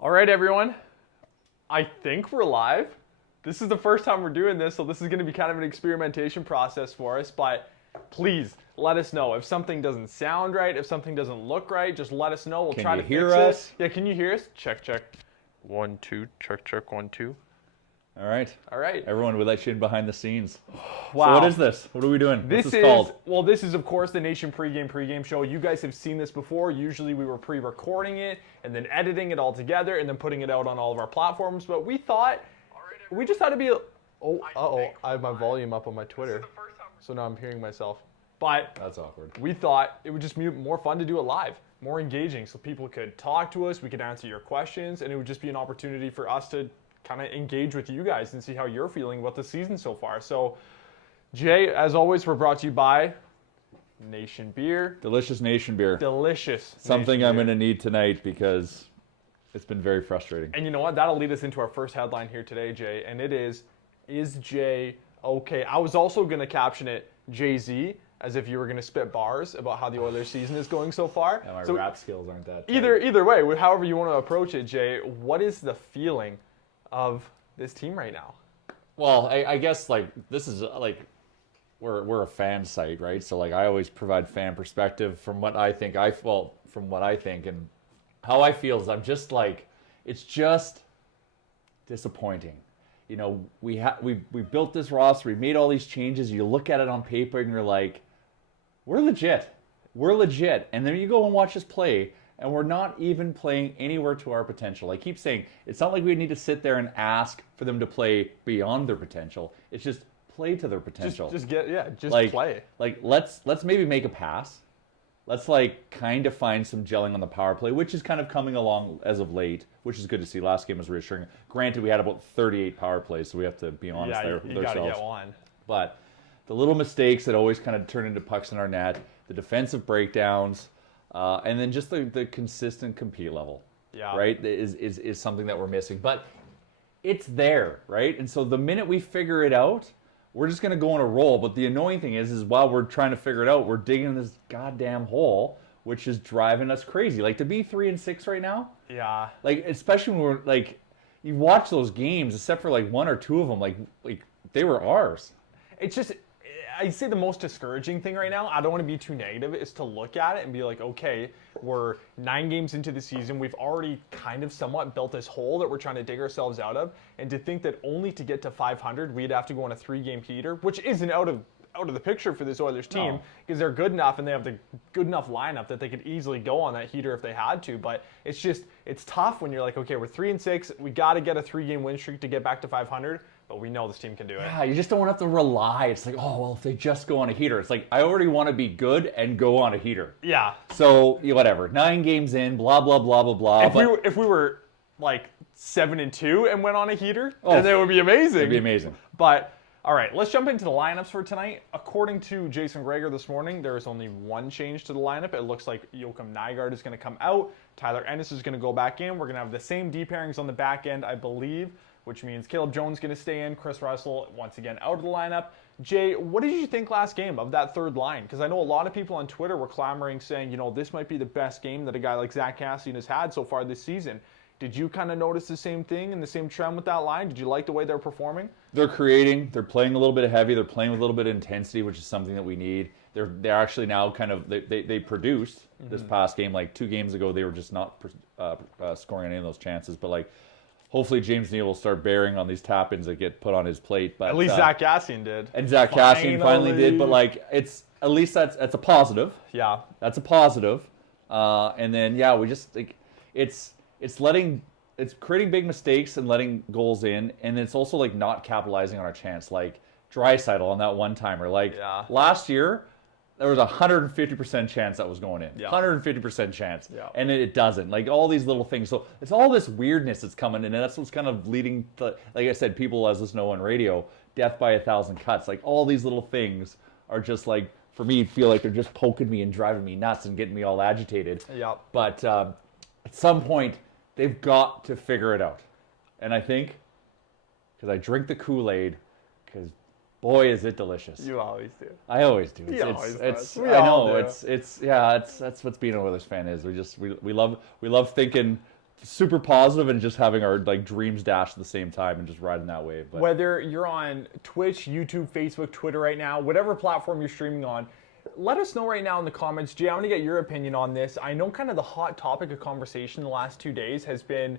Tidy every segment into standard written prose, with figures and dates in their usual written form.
All right, everyone. I think we're live. This is the first time we're doing this, so this is going to be kind of an experimentation process for us, but please let us know if something doesn't sound right, if something doesn't look right, just let us know. We'll try to hear fix us? it. Yeah, can you hear us? Check, check. 1, 2, check, check, 1, 2. All right. All right. Everyone, we let you in behind the scenes. Wow. So what is this? What are we doing? What's this called? Well, this is, of course, the Nation pregame show. You guys have seen this before. Usually we were pre-recording it and then editing it all together and then putting it out on all of our platforms. But we thought, we just thought it'd be, I have my volume up on my Twitter. So now I'm hearing myself. But That's awkward. we thought it would just be more fun to do it live, more engaging, so people could talk to us, we could answer your questions, and it would just be an opportunity for us to kind of engage with you guys and see how you're feeling about the season so far. So, Jay, as always, we're brought to you by Nation Beer. Delicious Nation beer. Delicious. Something Nation I'm Beer. going to need tonight because it's been very frustrating. And you know what? That'll lead us into our first headline here today, Jay, and it is Jay okay? I was also going to caption it Jay-Z, as if you were going to spit bars about how the Oilers season is going so far. Yeah, my So rap skills aren't that Either way, however you want to approach it, Jay, what is the feeling of this team right now? Well, I guess like this is like we're a fan site, right? So like I always provide fan perspective from what I think. From what I think and how I feel is I'm just like it's just disappointing. You know, we built this roster, we made all these changes. You look at it on paper and you're like, we're legit. We're legit. And then you go and watch us play, and we're not even playing anywhere to our potential. I keep saying, it's not like we need to sit there and ask for them to play beyond their potential. It's just play to their potential. Just play. Like, let's maybe make a pass. Let's like kind of find some gelling on the power play, which is kind of coming along as of late, which is good to see. Last game was reassuring. Granted, we had about 38 power plays, so we have to be honest there with you gotta ourselves. get one. But the little mistakes that always kind of turn into pucks in our net, the defensive breakdowns, and then just the consistent compete level, right, is something that we're missing. But it's there, right? And so the minute we figure it out, we're just going to go on a roll. But the annoying thing is while we're trying to figure it out, we're digging this goddamn hole, which is driving us crazy. Like to be 3-6 right now, like especially when we're like, you watch those games, except for like one or two of them, like they were ours. It's just, I'd say the most discouraging thing right now, I don't want to be too negative, is to look at it and be like, okay, we're 9 games into the season. We've already kind of somewhat built this hole that we're trying to dig ourselves out of. And to think that only to get to 500, we'd have to go on a 3-game heater, which isn't out of the picture for this Oilers team, because they're good enough and they have the good enough lineup that they could easily go on that heater if they had to. But it's just, it's tough when you're like, okay, we're 3-6. We got to get a 3-game win streak to get back to 500. But we know this team can do it. Yeah, you just don't want to have to rely. It's like, oh, well, if they just go on a heater. It's like, I already want to be good and go on a heater. Yeah. So, whatever. 9 games in, blah, blah, blah, blah, blah. If we were like 7-2 and went on a heater, then it would be amazing. It'd be amazing. But, all right, let's jump into the lineups for tonight. According to Jason Greger this morning, there is only one change to the lineup. It looks like Joachim Nygard is going to come out. Tyler Ennis is going to go back in. We're going to have the same D pairings on the back end, I believe, which means Caleb Jones going to stay in, Chris Russell once again out of the lineup. Jay, what did you think last game of that third line? Because I know a lot of people on Twitter were clamoring, saying, this might be the best game that a guy like Zach Kassian has had so far this season. Did you kind of notice the same thing and the same trend with that line? Did you like the way they're performing? They're creating. They're playing a little bit heavy. They're playing with a little bit of intensity, which is something that we need. They're actually now kind of they produced this past game. Like 2 games ago, they were just not scoring any of those chances. But like, hopefully James Neal will start bearing on these tap-ins that get put on his plate. But at least Zach Kassian did. And Zach Kassian finally did. But like, it's at least that's a positive. Yeah, that's a positive. And then we just like it's creating big mistakes and letting goals in, and it's also like not capitalizing on our chance. Like Draisaitl on that one-timer. Like last year, there was a 150% chance that was going in. 150% chance. And it doesn't. Like all these little things. So it's all this weirdness that's coming in, and that's what's kind of leading to, like I said, people as listening on radio, death by 1,000 cuts. Like all these little things are just like, for me, feel like they're just poking me and driving me nuts and getting me all agitated. But at some point, they've got to figure it out. And I think, because I drink the KoolAid, because boy, is it delicious. You always do. I always do. It's I know. It's that's what's being an Oilers fan is. We love thinking super positive and just having our like dreams dashed at the same time and just riding that wave. But Whether you're on Twitch, YouTube, Facebook, Twitter right now, whatever platform you're streaming on, let us know right now in the comments. Jay, I want to get your opinion on this. I know kind of the hot topic of conversation the last 2 days has been,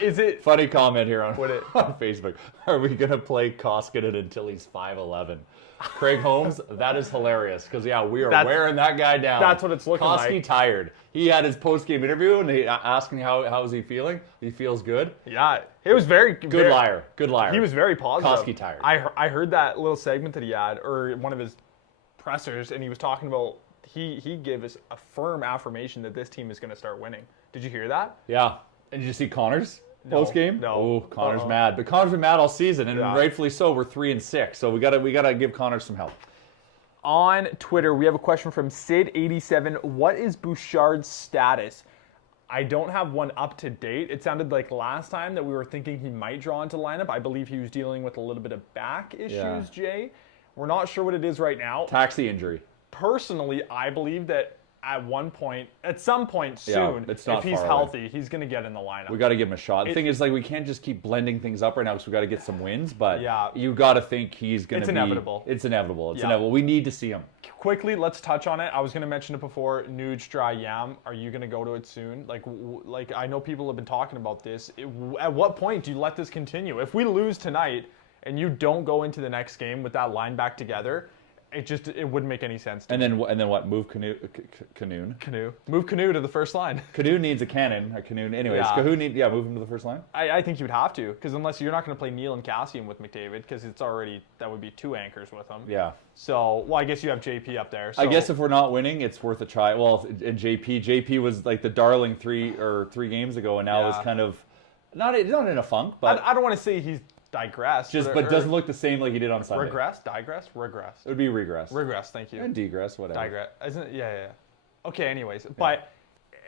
is it... Funny comment here on, What on Facebook. Are we going to play Koskinen until he's 5'11"? Craig Holmes, that is hilarious because, yeah, we are wearing that guy down. That's what it's looking like. Koski tired. He had his post-game interview and he asking how is he feeling. He feels good. Yeah, it was very... Good liar. Good liar. He was very positive. Koski tired. I heard that little segment that he had, or one of his pressers, and he was talking about, he gave us a firm affirmation that this team is going to start winning. Did you hear that? Yeah. And did you see Connor's post game? No. Oh, Connor's mad. But Connor's been mad all season, and rightfully so. We're 3-6, so we gotta give Connor some help. On Twitter, we have a question from Sid87. What is Bouchard's status? I don't have one up to date. It sounded like last time that we were thinking he might draw into lineup. I believe he was dealing with a little bit of back issues, Jay. We're not sure what it is right now. Taxi injury. Personally, I believe that at some point soon, if he's healthy, he's going to get in the lineup. We got to give him a shot. The thing is, like, we can't just keep blending things up right now because we got to get some wins. But you got to think he's going to be. It's inevitable. It's inevitable. We need to see him. Quickly, let's touch on it. I was going to mention it before. Nuge, dry yam. Are you going to go to it soon? Like I know people have been talking about this. At what point do you let this continue? If we lose tonight and you don't go into the next game with that line back together, it wouldn't make any sense to me. And then what? Move Canoe. Move Canoe to the first line. Canoe needs a cannon. A Canoe. Anyways, move him to the first line. I think you would have to, because unless you're not going to play Neil and Cassian with McDavid, because that would be 2 anchors with him. Yeah. So, I guess you have JP up there. So. I guess if we're not winning, it's worth a try. Well, and JP was like the darling 3 games ago, and now is kind of not in a funk, but I don't want to say he's digress. But doesn't look the same like he did on Sunday. Regress? It would be regress. Regress, thank you. And degress, whatever. Digress. Isn't it? Yeah. Okay, anyways. But,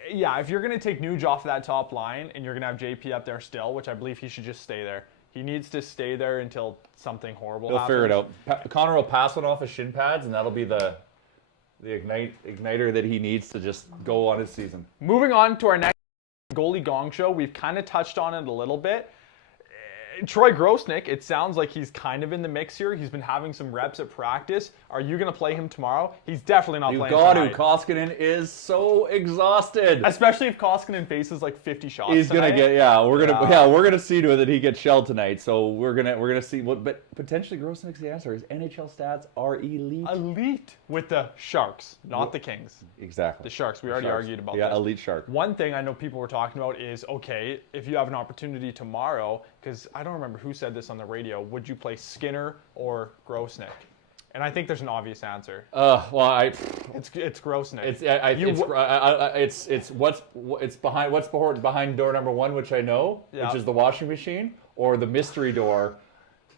if you're going to take Nuge off that top line and you're going to have JP up there still, which I believe he should just stay there. He needs to stay there until something horrible happens. He'll figure it out. Connor will pass one off his shin pads, and that'll be the igniter that he needs to just go on his season. Moving on to our next goalie gong show. We've kind of touched on it a little bit. Troy Grossnick, it sounds like he's kind of in the mix here. He's been having some reps at practice. Are you going to play him tomorrow? He's definitely not playing tonight. You got to. Koskinen is so exhausted. Especially if Koskinen faces like 50 shots He's tonight. Gonna get we're gonna see to it that he gets shelled tonight. So we're gonna see but potentially Grossnick's the answer. His NHL stats are elite. Elite with the Sharks, not the Kings. Exactly. The Sharks. We already argued about this. Yeah, elite Shark. One thing I know people were talking about is, okay, if you have an opportunity tomorrow, because I don't remember who said this on the radio, would you play Skinner or Grossnick? And I think there's an obvious answer. It's Grossnick. It's behind door number 1, which I know, which is the washing machine, or the mystery door.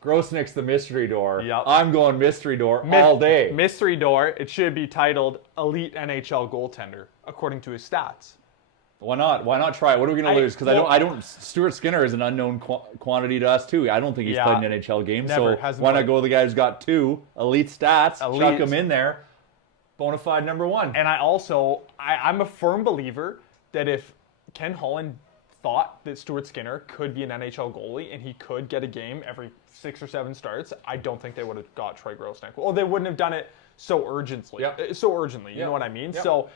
Grossnick's the mystery door. Yep. I'm going mystery door all day. Mystery door. It should be titled Elite NHL Goaltender, according to his stats. Why not? Why not try it? What are we going to lose? Because I don't. Stuart Skinner is an unknown quantity to us too. I don't think he's played an NHL game. Why not go with the guy who's got 2 elite stats? Chuck him in there. Bona fide number 1. And I'm a firm believer that if Ken Holland thought that Stuart Skinner could be an NHL goalie and he could get a game every 6 or 7 starts, I don't think they would have got Troy Grossnick. Well, they wouldn't have done it so urgently. You know what I mean? Yep. So,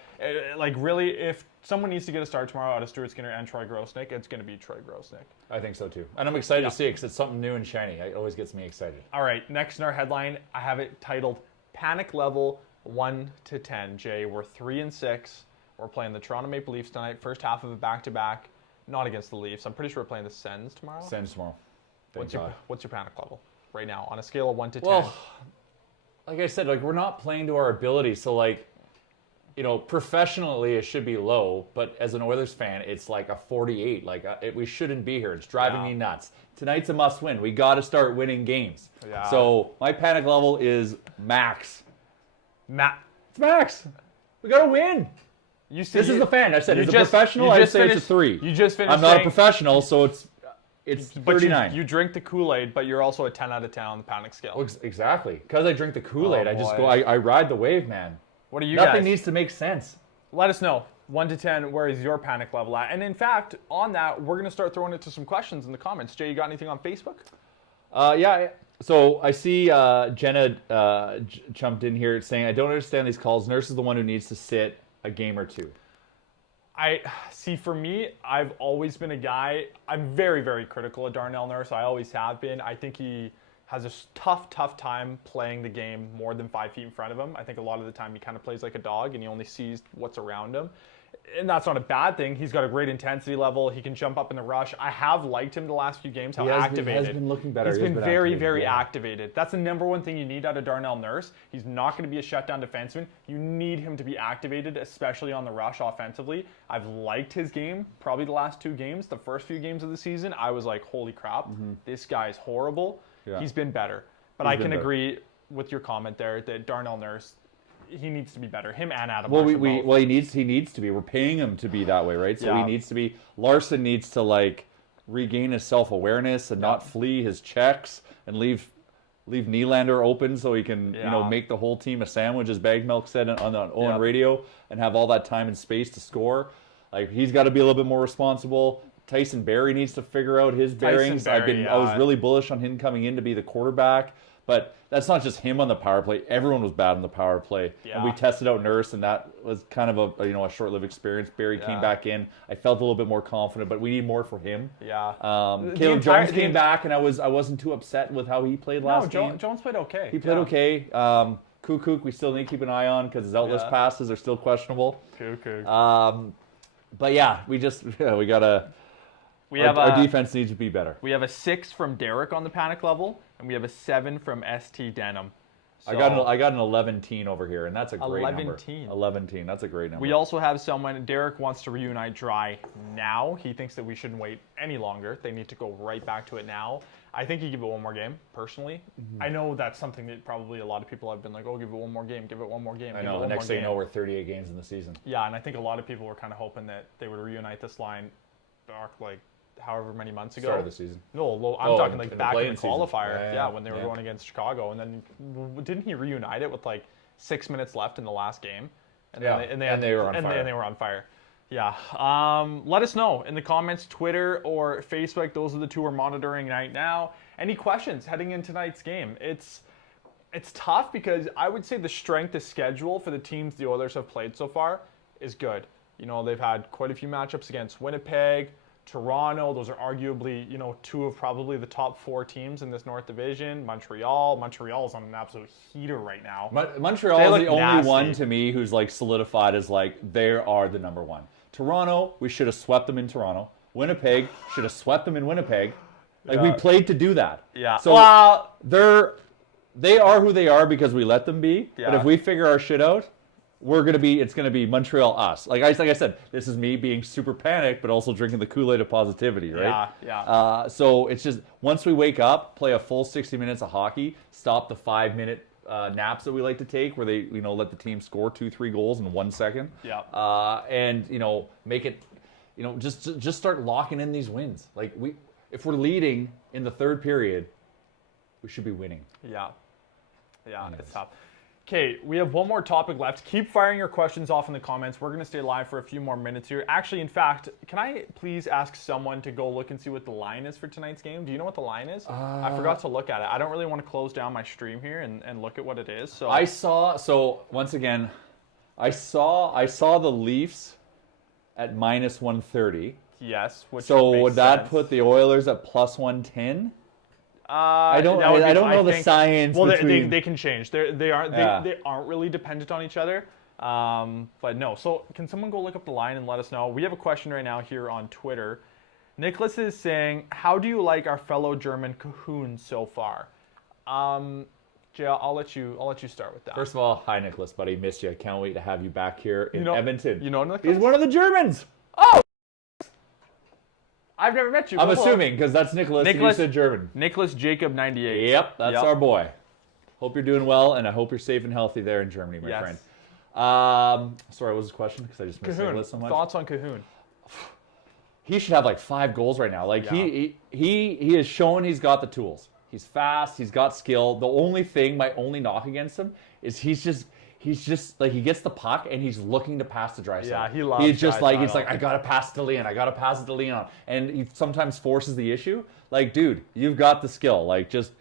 really, if someone needs to get a start tomorrow out of Stuart Skinner and Troy Grossnick, it's going to be Troy Grossnick. I think so, too. And I'm excited to see it because it's something new and shiny. It always gets me excited. All right, next in our headline, I have it titled Panic Level 1 to 10. Jay, we're 3-6. We're playing the Toronto Maple Leafs tonight. First half of a back-to-back. Not against the Leafs. I'm pretty sure we're playing the Sens tomorrow. Sens tomorrow. What's your panic level right now on a scale of 1 to 10? Well, like I said, we're not playing to our ability. So, professionally it should be low, but as an Oilers fan, it's like a 48. We shouldn't be here. It's driving me nuts. Tonight's a must-win. We got to start winning games. Yeah. So my panic level is max. It's max. We got to win. This is the fan. I said, as a professional, I say it's a 3. You just finished. I'm not a professional, so it's 39. You drink the KoolAid, but you're also a 10 out of 10 on the panic scale. Well, exactly. Because I drink the KoolAid, I just go. I ride the wave, man. What are you Nothing needs to make sense. Let us know. 1 to 10, where is your panic level at? And in fact, on that, we're going to start throwing it to some questions in the comments. Jay, you got anything on Facebook? Yeah. So I see Jenna jumped in here saying, I don't understand these calls. Nurse is the one who needs to sit a game or two. I see, for me, I've always been a guy, I'm very, very critical of Darnell Nurse. I always have been. I think he has a tough time playing the game more than 5 feet in front of him. I think a lot of the time he kind of plays like a dog and he only sees what's around him. And that's not a bad thing. He's got a great intensity level. He can jump up in the rush. I have liked him the last few games, how activated. He has been looking better. He's been very activated. That's the number one thing you need out of Darnell Nurse. He's not going to be a shutdown defenseman. You need him to be activated, especially on the rush offensively. I've liked his game probably the last 2 games. The first few games of the season, I was like, holy crap, this guy's horrible. Yeah. He's been better. But I can agree with your comment there that Darnell Nurse, he needs to be better. Him and Adam. Well, he needs to be. We're paying him to be that way, right? So he needs to be. Larson needs to like regain his self-awareness and not flee his checks and leave Nylander open so he can make the whole team a sandwich, as Bag Milk said on the Owen radio, and have all that time and space to score. Like, he's got to be a little bit more responsible. Tyson Barrie needs to figure out his bearings. I was really bullish on him coming in to be the quarterback. But that's not just him on the power play. Everyone was bad on the power play. Yeah. And we tested out Nurse, and that was kind of a short-lived experience. Barry came back in. I felt a little bit more confident, but we need more for him. Yeah. Caleb Jones came back, and I wasn't too upset with how he played last game. Jones played okay. He played okay. Kook, we still need to keep an eye on because his outless passes are still questionable. Kook. But yeah, we gotta. Our defense needs to be better. We have a 6 from Derek on the panic level, and we have a 7 from ST Denim. So, I got an 11-teen over here, and that's a great number. 11-teen, that's a great number. We also have someone, Derek wants to reunite Dry now. He thinks that we shouldn't wait any longer. They need to go right back to it now. I think you give it one more game, personally. I know that's something that probably a lot of people have been like, oh, give it one more game, give it one more game. I know, the next thing you know, we're 38 games in the season. Yeah, and I think a lot of people were kind of hoping that they would reunite this line back, like, however many months ago. Start of the season. No, I'm talking like back in the qualifier. Yeah, when they were going against Chicago. And then didn't he reunite it with like 6 minutes left in the last game? And they were on fire. And they were on fire. Yeah. Let us know in the comments, Twitter or Facebook. Those are the 2 we're monitoring right now. Any questions heading into tonight's game? It's tough because I would say the strength of schedule for the teams the Oilers have played so far is good. You know, they've had quite a few matchups against Winnipeg, Toronto. Those are arguably, 2 of probably the top 4 teams in this North Division. Montreal's on an absolute heater right now. Montreal is the only one to me who's like solidified as like they are the number 1. Toronto, we should have swept them in Toronto. Winnipeg should have swept them in Winnipeg. Like we played to do that. Yeah. So they are who they are because we let them be. Yeah. But if we figure our shit out, it's gonna be Montreal us. Like I said, this is me being super panicked, but also drinking the KoolAid of positivity, right? Yeah. So it's just once we wake up, play a full 60 minutes of hockey, stop the 5-minute naps that we like to take, where they let the team score 2-3 goals in 1 second. Yeah. And make it, just start locking in these wins. Like if we're leading in the 3rd period, we should be winning. Yeah. It's tough. Okay, we have one more topic left. Keep firing your questions off in the comments. We're going to stay live for a few more minutes here. Actually, in fact, can I please ask someone to go look and see what the line is for tonight's game? Do you know what the line is? I forgot to look at it. I don't really want to close down my stream here and look at what it is. So once again, I saw the Leafs at -130. Yes. Would that put the Oilers at +110? I don't know the science. Well, they can change. They aren't really dependent on each other. But no. So can someone go look up the line and let us know? We have a question right now here on Twitter. Nicholas is saying, "How do you like our fellow German Cahoon so far?" Jay, I'll let you start with that. First of all, hi Nicholas, buddy, missed you. I can't wait to have you back here in Edmonton. You know Nicholas? He's one of the Germans. Oh. I've never met you before. I'm assuming, because that's Nicholas, and you said German. Nicholas Jacob 98. Yep, that's our boy. Hope you're doing well, and I hope you're safe and healthy there in Germany, my friend. Sorry, what was the question? Because I just missed Nicholas so much. Thoughts on Cahoon? He should have like 5 goals right now. Like he has shown he's got the tools. He's fast. He's got skill. The only thing, my only knock against him is he's just like he gets the puck and he's looking to pass to Draisaitl. Yeah, he loves He's just like Draisaitl. I gotta pass to Leon. I gotta pass it to Leon, and he sometimes forces the issue. Like, dude, you've got the skill. Like, just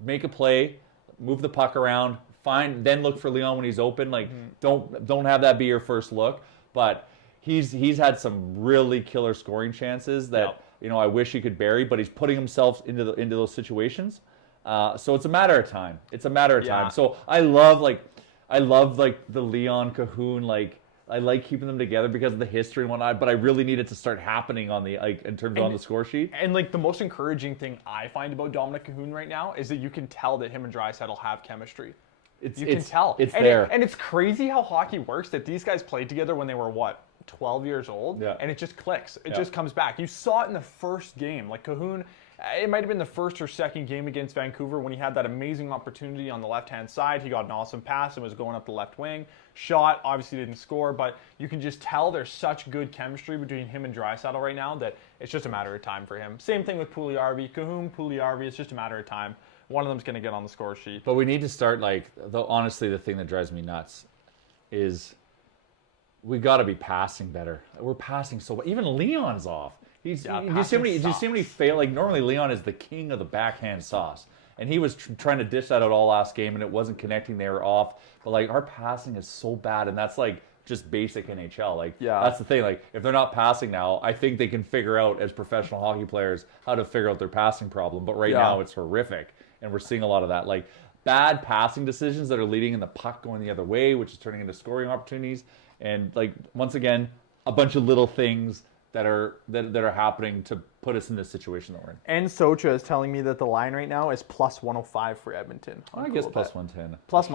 make a play, move the puck around, then look for Leon when he's open. Like, don't have that be your first look. But he's had some really killer scoring chances that I wish he could bury, but he's putting himself into those situations. So it's a matter of time. It's a matter of time. So I love the Leon Cahoon, like I like keeping them together because of the history and whatnot, but I really need it to start happening on the in terms of on the score sheet. And like the most encouraging thing I find about Dominic Cahoon right now is that you can tell that him and Draisaitl have chemistry. You can tell. It's there. And it's crazy how hockey works, that these guys played together when they were 12 years old? Yeah. And it just clicks. It just comes back. You saw it in the first game. Like Cahoon, it might have been the first or second game against Vancouver when he had that amazing opportunity on the left-hand side. He got an awesome pass and was going up the left wing. Shot, obviously didn't score, but you can just tell there's such good chemistry between him and Draisaitl right now that it's just a matter of time for him. Same thing with Puljujärvi. Cahoon, Puljujärvi, it's just a matter of time. One of them's going to get on the score sheet. But we need to start, honestly, the thing that drives me nuts is we got to be passing better. We're passing so well. Even Leon's off. Do you see how many fail? Like, normally Leon is the king of the backhand sauce. And he was trying to dish that out all last game, and it wasn't connecting. They were off. But, like, our passing is so bad, and that's, like, just basic NHL. Like, that's the thing. Like, if they're not passing now, I think they can figure out, as professional hockey players, how to figure out their passing problem. But right now, it's horrific. And we're seeing a lot of that. Like, bad passing decisions that are leading in the puck going the other way, which is turning into scoring opportunities. And, like, once again, a bunch of little things that are happening to put us in this situation that we're in. And Socha is telling me that the line right now is plus 105 for Edmonton. I guess plus 110. Plus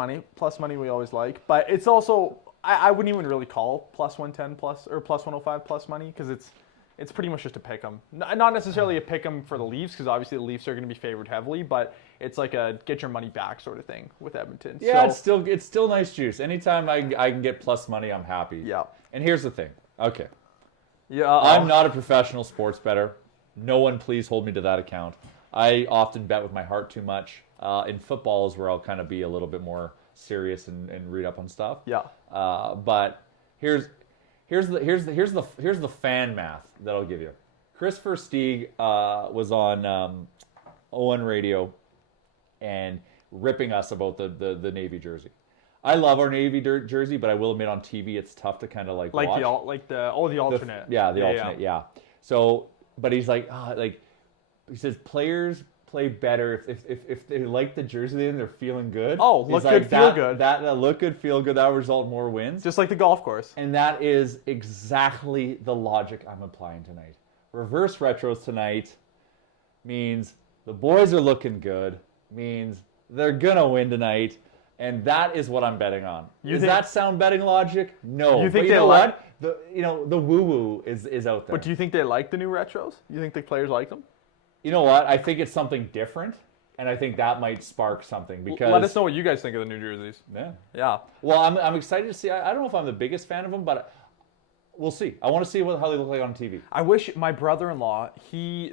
money we always like. But it's also, I wouldn't even really call plus 110 or plus 105 plus money, because it's pretty much just a pick 'em. Not necessarily a pick 'em for the Leafs, because obviously the Leafs are going to be favored heavily, but it's like a get your money back sort of thing with Edmonton. Yeah, so, it's still nice juice. Anytime I can get plus money, I'm happy. Yeah. And here's the thing. Okay. Yeah. I'm not a professional sports bettor. No one please hold me to that account. I often bet with my heart too much. In football is where I'll kind of be a little bit more serious and read up on stuff. Yeah. But here's the fan math that I'll give you. Chris Versteeg was on ON Radio and ripping us about the Navy jersey. I love our Navy jersey, but I will admit on TV it's tough to kind of watch. The alternate. The alternate. So, but he's like, he says players play better if they like the jersey and they're feeling good. Oh, look good, feel good. That look good, feel good. That will result in more wins. Just like the golf course. And that is exactly the logic I'm applying tonight. Reverse retros tonight means the boys are looking good, means they're gonna win tonight. And that is what I'm betting on. Does that sound betting logic? No. You think but you know what? The woo-woo is out there. But do you think they like the new retros? You think the players like them? You know what? I think it's something different, and I think that might spark something. Because let us know what you guys think of the new jerseys. Yeah. Well, I'm excited to see. I don't know if I'm the biggest fan of them, but we'll see. I want to see how they look like on TV. I wish my brother-in-law,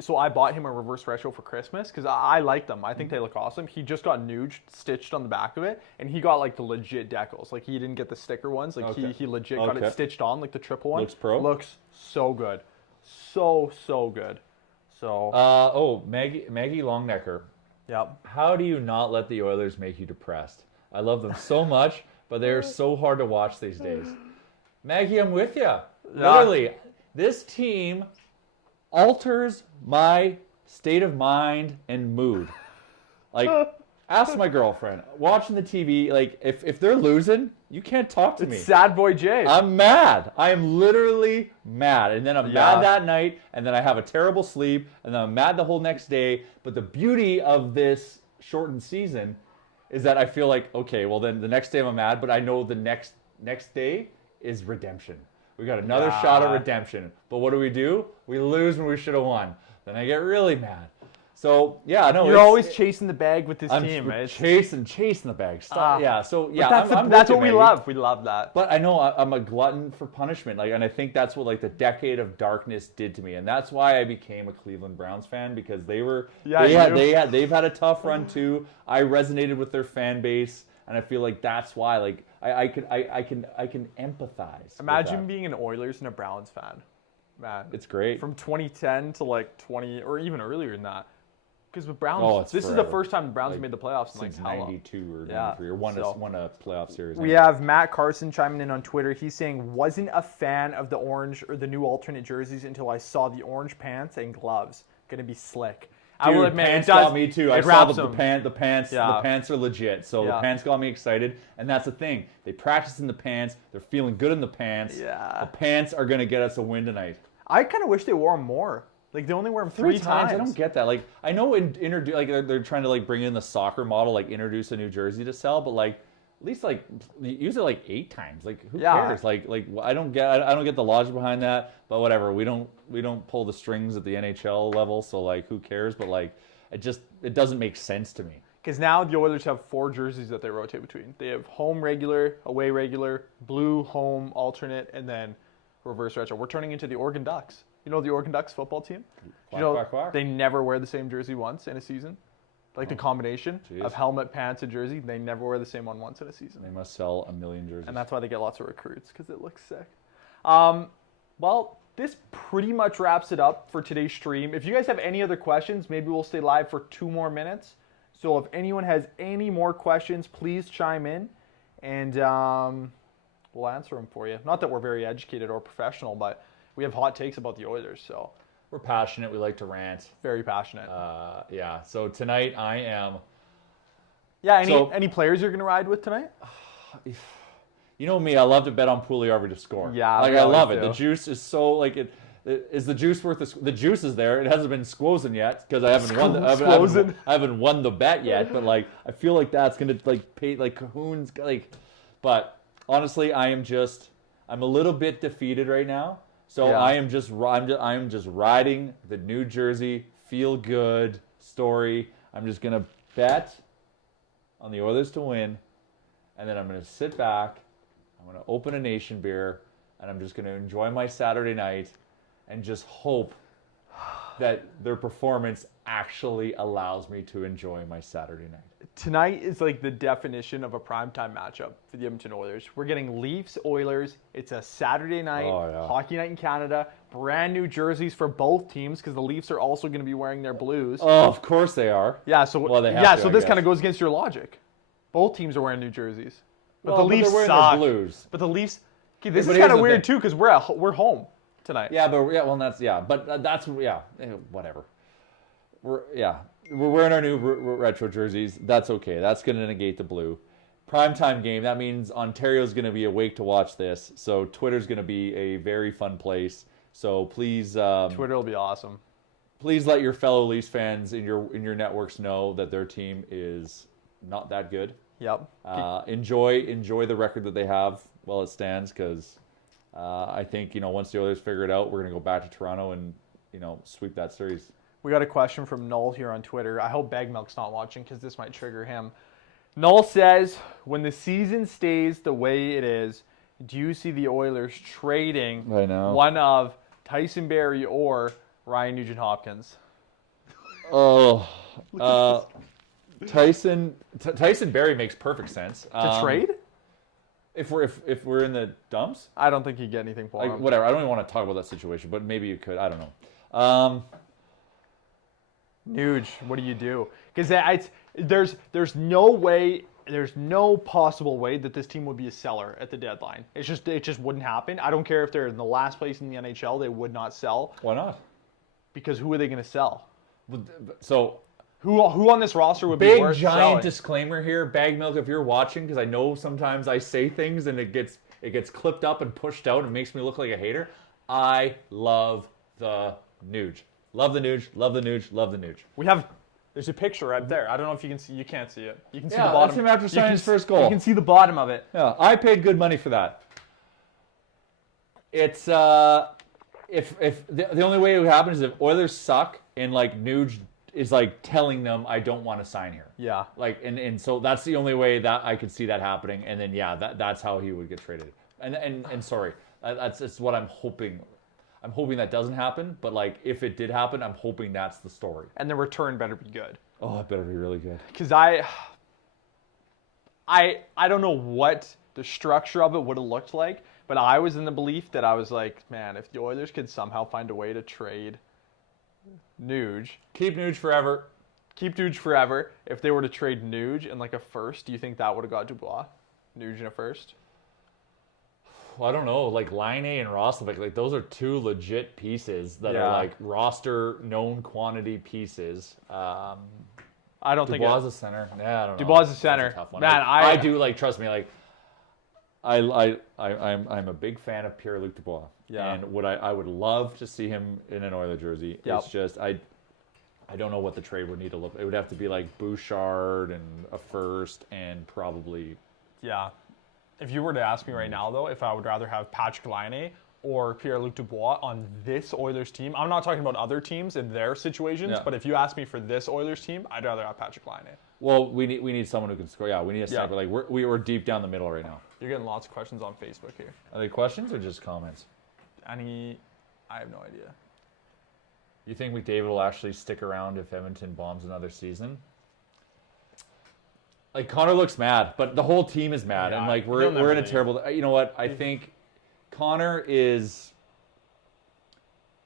so I bought him a reverse retro for Christmas because I like them. I think they look awesome. He just got Nuge stitched on the back of it, and he got like the legit decals. Like, he didn't get the sticker ones. Like, he legit got it stitched on, like the triple one. Looks pro. Looks so good. So good. So. Maggie Longnecker. Yep. How do you not let the Oilers make you depressed? I love them so much, but they are so hard to watch these days. Maggie, I'm with you. Literally, this team alters my state of mind and mood. Like, ask my girlfriend. Watching the TV, like, if they're losing, you can't talk to me. Sad boy Jay. I'm mad. I am literally mad. And then I'm mad that night, and then I have a terrible sleep, and then I'm mad the whole next day. But the beauty of this shortened season is that I feel like, okay, well, then the next day I'm mad, but I know the next day is redemption. We got another shot at redemption. But what do? We lose when we should have won. Then I get really mad. So, you're always chasing the bag with this team, right? Chasing the bag. Stop. That's what we love. We love that. But I know I'm a glutton for punishment, and I think that's what the decade of darkness did to me, and that's why I became a Cleveland Browns fan, because they've had a tough run too. I resonated with their fan base. and I feel like that's why like I can empathize. Imagine being an Oilers and a Browns fan. Man, It's great. from 2010 to like 20 or even earlier than that. Because the Browns, this is the forever. first time the Browns Like, made the playoffs in like since how long? 92 or 93 Yeah, or won so- a playoff series. We have Matt Carson chiming in on Twitter. He's saying, wasn't a fan of the orange or the new alternate jerseys until I saw the orange pants and gloves. Gonna be slick. I will admit, pants it does. got me too. I It saw wraps the them. pants. Yeah. The pants are legit. So Yeah. the pants got me excited, and that's the thing. They practice in the pants. They're feeling good in the pants. Yeah. The pants are gonna get us a win tonight. I kind of wish they wore them more. Like, they only wear them three times. I don't get that. Like, I know they're trying to like bring in the soccer model, like introduce a new jersey to sell, but like at least like use it like 8 times. Like, who cares? Like I don't get the logic behind that. But whatever. We don't pull the strings at the NHL level, so like who cares? But like it doesn't make sense to me. Because now the Oilers have 4 jerseys that they rotate between. They have home regular, away regular, blue home alternate, and then reverse retro. We're turning into the Oregon Ducks. You know the Oregon Ducks football team? Quack. They never wear the same jersey once in a season. Like the combination of helmet, pants, and jersey, they never wear the same one once in a season. They must sell 1 million jerseys. And that's why they get lots of recruits, because it looks sick. Well, this pretty much wraps it up for today's stream. If you guys have any other questions, maybe we'll stay live for 2 more minutes. So if anyone has any more questions, please chime in, and we'll answer them for you. Not that we're very educated or professional, but we have hot takes about the Oilers, so We're passionate. We like to rant. very passionate. Yeah. So tonight I am. Yeah, so- any players you're going to ride with tonight? You know me. I love to bet on Pugliarvi to score. Yeah, like we I love always it. do. The juice is so like it. Is the juice worth the juice is there? It hasn't been squozen yet because I haven't won. I haven't won the bet yet. But like I feel like that's gonna like pay like Cahoon's like. But honestly, I'm a little bit defeated right now. So Yeah. I am just riding the New Jersey feel good story. I'm just gonna bet on the Oilers to win, and then I'm gonna sit back. I'm gonna open a Nation beer, and I'm just gonna enjoy my Saturday night, and just hope that their performance actually allows me to enjoy my Saturday night. Tonight is like the definition of a primetime matchup for the Edmonton Oilers. We're getting Leafs Oilers. It's a Saturday night, hockey night in Canada. Brand new jerseys for both teams because the Leafs are also going to be wearing their blues. Oh, of course they are. Yeah, so Well, they have to, so I this guess. kind of goes against your logic. Both teams are wearing new jerseys, but Well, the Leafs they're wearing suck. their blues. But the Leafs. Okay, this but is here's kind of the weird thing. too because we're home tonight. Yeah, but that's whatever. We're wearing our new retro jerseys. That's okay. That's going to negate the blue. Primetime game. That means Ontario's going to be awake to watch this. So Twitter's going to be a very fun place. So please, Twitter will be awesome. please let your fellow Leafs fans in your networks know that their team is not that good. Yep. Enjoy the record that they have while it stands, because I think once the Oilers figure it out, we're going to go back to Toronto and sweep that series. We got a question from Null here on Twitter. I hope Bagmilk's not watching because this might trigger him. Null says, when the season stays the way it is, do you see the Oilers trading I know. one of Tyson Barrie or Ryan Nugent-Hopkins? Oh, Tyson Barrie makes perfect sense. To trade? If we're in the dumps, I don't think he'd get anything for him. whatever. I don't even want to talk about that situation, but maybe you could. I don't know. Nuge, what do you do? Because there's no way, there's no possible way that this team would be a seller at the deadline. It just wouldn't happen. I don't care if they're in the last place in the NHL, they would not sell. Why not? Because who are they going to sell? So Who on this roster would be big worth giant selling? disclaimer here, Bagmilk, if you're watching, because I know sometimes I say things and it gets clipped up and pushed out and makes me look like a hater. I love the Nuge. Love the Nuge, love the Nuge, love the Nuge. There's a picture right there. I don't know if you can see. You can't see it. You can see Yeah, the bottom. that's him after You signing can his s- first goal. You can see the bottom of it. Yeah, I paid good money for that. It's if the only way it would happen is if Oilers suck and like Nuge is like telling them I don't want to sign here. Yeah. Like and so that's the only way that I could see that happening, and then that's how he would get traded. And sorry, that's what I'm hoping. I'm hoping that doesn't happen, but like if it did happen, I'm hoping that's the story. And the return better be good. Oh, it better be really good. Because I I don't know what the structure of it would have looked like, but I was in the belief that I was like, man, if the Oilers could somehow find a way to trade Nuge, Keep Nuge forever. If they were to trade Nuge and like a first, do you think that would have got Dubois? Nuge and a first? Well, I don't know. Like Line and Roslovic, like those are two legit pieces that are like roster known quantity pieces. I don't think Dubois is a center. Yeah, I don't know. Dubois is a center. Tough one. Man, Like, I do like. Trust me, like I'm a big fan of Pierre-Luc Dubois. Yeah. And I would love to see him in an Oilers jersey. Yep. It's just I don't know what the trade would need to look. It would have to be like Bouchard and a first and probably. Yeah. If you were to ask me right now, though, if I would rather have Patrick Laine or Pierre-Luc Dubois on this Oilers team, I'm not talking about other teams in their situations, but if you ask me for this Oilers team, I'd rather have Patrick Laine. Well, we need someone who can score. Yeah, we need a sniper. Like we're deep down the middle right now. You're getting lots of questions on Facebook here. Are they questions or just comments? I have no idea. You think McDavid will actually stick around if Edmonton bombs another season? Like Connor looks mad, but the whole team is mad, and like we're in a terrible. You know what? I think Connor is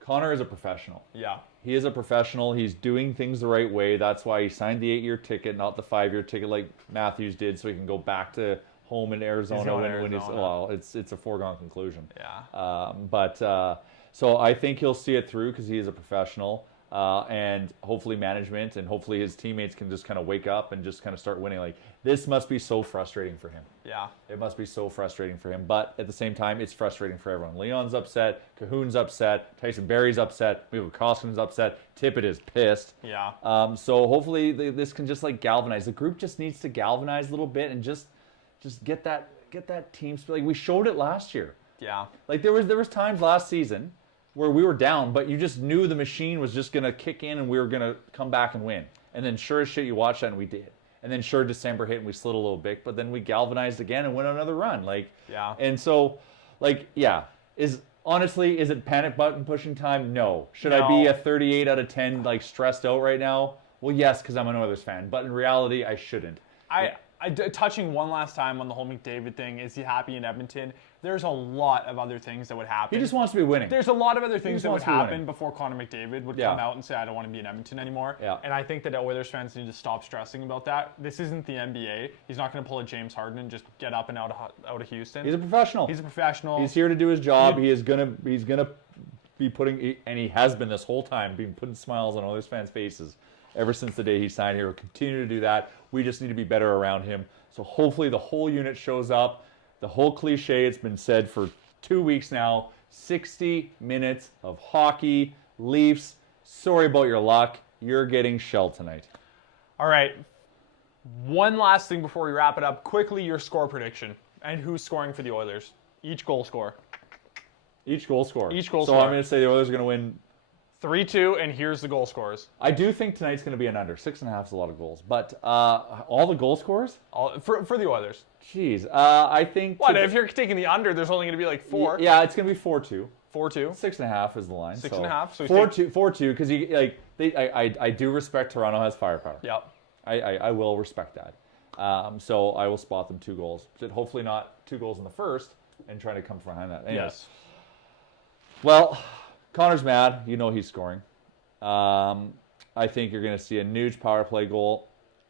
a professional. Yeah. He is a professional. He's doing things the right way. That's why he signed the 8-year ticket, not the 5-year ticket like Matthews did, so he can go back to home in Arizona when he's well. It's a foregone conclusion. Yeah. So I think he'll see it through because he is a professional. And hopefully management and hopefully his teammates can just kind of wake up and just kind of start winning. Like, this must be so frustrating for him. Yeah. It must be so frustrating for him. But at the same time, it's frustrating for everyone. Leon's upset. Cahoon's upset. Tyson Barrie's upset. Michael Koskinen upset. Tippett is pissed. Yeah. So hopefully this can just like galvanize. The group just needs to galvanize a little bit and just get that team spirit. Like we showed it last year. Yeah. Like there was times last season where we were down, but you just knew the machine was just going to kick in and we were going to come back and win. And then sure as shit, you watch that and we did. And then sure, December hit and we slid a little bit, but then we galvanized again and went on another run. Like, yeah. And so, like, yeah. Is it panic button pushing time? No. Should I be a 38 out of 10, like, stressed out right now? Well, yes, because I'm an Oilers fan. But in reality, I shouldn't. Touching one last time on the whole McDavid thing, is he happy in Edmonton? There's a lot of other things that would happen. He just wants to be winning. There's a lot of other things that would happen before Connor McDavid would come out and say, I don't want to be in Edmonton anymore. Yeah. And I think that Oilers fans need to stop stressing about that. This isn't the NBA. He's not going to pull a James Harden and just get up and out of Houston. He's a professional. He's here to do his job. He's gonna be putting, and he has been this whole time, been putting smiles on Oilers fans' faces ever since the day he signed here. He'll continue to do that. We just need to be better around him. So hopefully the whole unit shows up. The whole cliche, it's been said for 2 weeks now, 60 minutes of hockey. Leafs, sorry about your luck. You're getting shelled tonight. All right. One last thing before we wrap it up. Quickly, your score prediction and who's scoring for the Oilers. Each goal score. Each goal score. So I'm going to say the Oilers are going to win 3-2, and here's the goal scores. I do think tonight's going to be an under. 6.5 is a lot of goals. But all the goal scores? For the Oilers. Jeez. I think... What, if you're taking the under, there's only going to be like 4? Yeah, it's going to be 4-2. 4-2? 6.5 is the line. 6.5? So 4-2, because I do respect Toronto has firepower. Yep. I will respect that. So I will spot them 2 goals. But hopefully not 2 goals in the first and trying to come from behind that. Anyways. Yes. Well... Connor's mad. You know he's scoring. I think you're going to see a Nuge power play goal.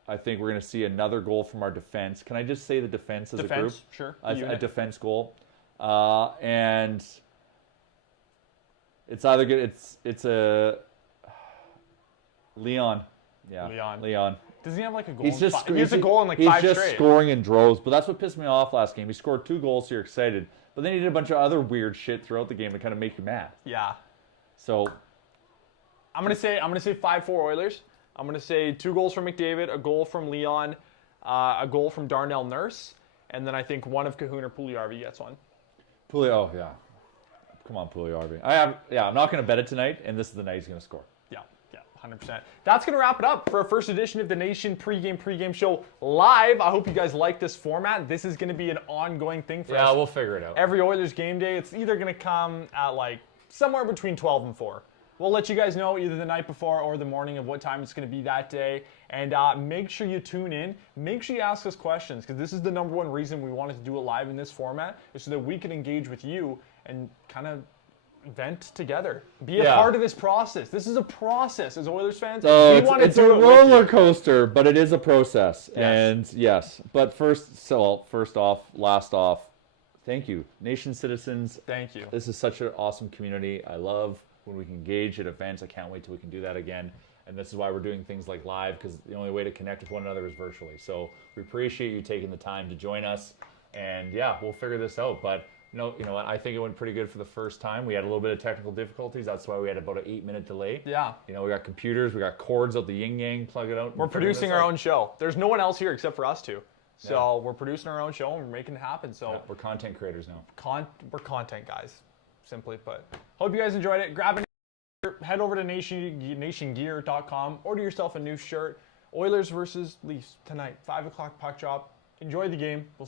I think we're going to see another goal from our defense. Can I just say the defense as a group? Sure. A defense goal. And it's either good. It's a Leon. Yeah. Leon. Does he have like a goal? He has a goal in like 5 straight. He's just scoring in droves. But that's what pissed me off last game. He scored 2 goals, so you're excited. But then he did a bunch of other weird shit throughout the game to kind of make you mad. Yeah. So I'm gonna say 5-4 Oilers. I'm gonna say 2 goals from McDavid, a goal from Leon, a goal from Darnell Nurse, and then I think one of Cahoon or Puljujarvi gets one. Oh yeah, come on Puljujarvi. I'm not gonna bet it tonight, and this is the night he's gonna score. Yeah, 100%. That's gonna wrap it up for our first edition of the Nation pregame show live. I hope you guys like this format. This is gonna be an ongoing thing for us. Yeah, we'll figure it out. Every Oilers game day, it's either gonna come at like somewhere between 12 and 4. we'll let you guys know either the night before or the morning of what time it's going to be that day. And make sure you tune in. Make sure you ask us questions, because this is the number one reason we wanted to do it live in this format, is so that we can engage with you and kind of vent together. Be a part of this process. This is a process as Oilers fans. It's a roller coaster, but it is a process. Yes. And yes, but first off, last off, thank you, Nation citizens. Thank you. This is such an awesome community. I love when we can engage at events. I can't wait till we can do that again. And this is why we're doing things like live, because the only way to connect with one another is virtually. So we appreciate you taking the time to join us. And yeah, we'll figure this out. But you know what? I think it went pretty good for the first time. We had a little bit of technical difficulties. That's why we had about an 8-minute delay. Yeah. We got computers. We got cords out the yin yang. Plug it out. We're producing our own show. There's no one else here except for us two. So we're producing our own show and we're making it happen. So we're content creators now. We're content guys, simply put. Hope you guys enjoyed it. Grab a head over to nationgear.com. Order yourself a new shirt. Oilers versus Leafs tonight, 5 o'clock puck drop. Enjoy the game. We'll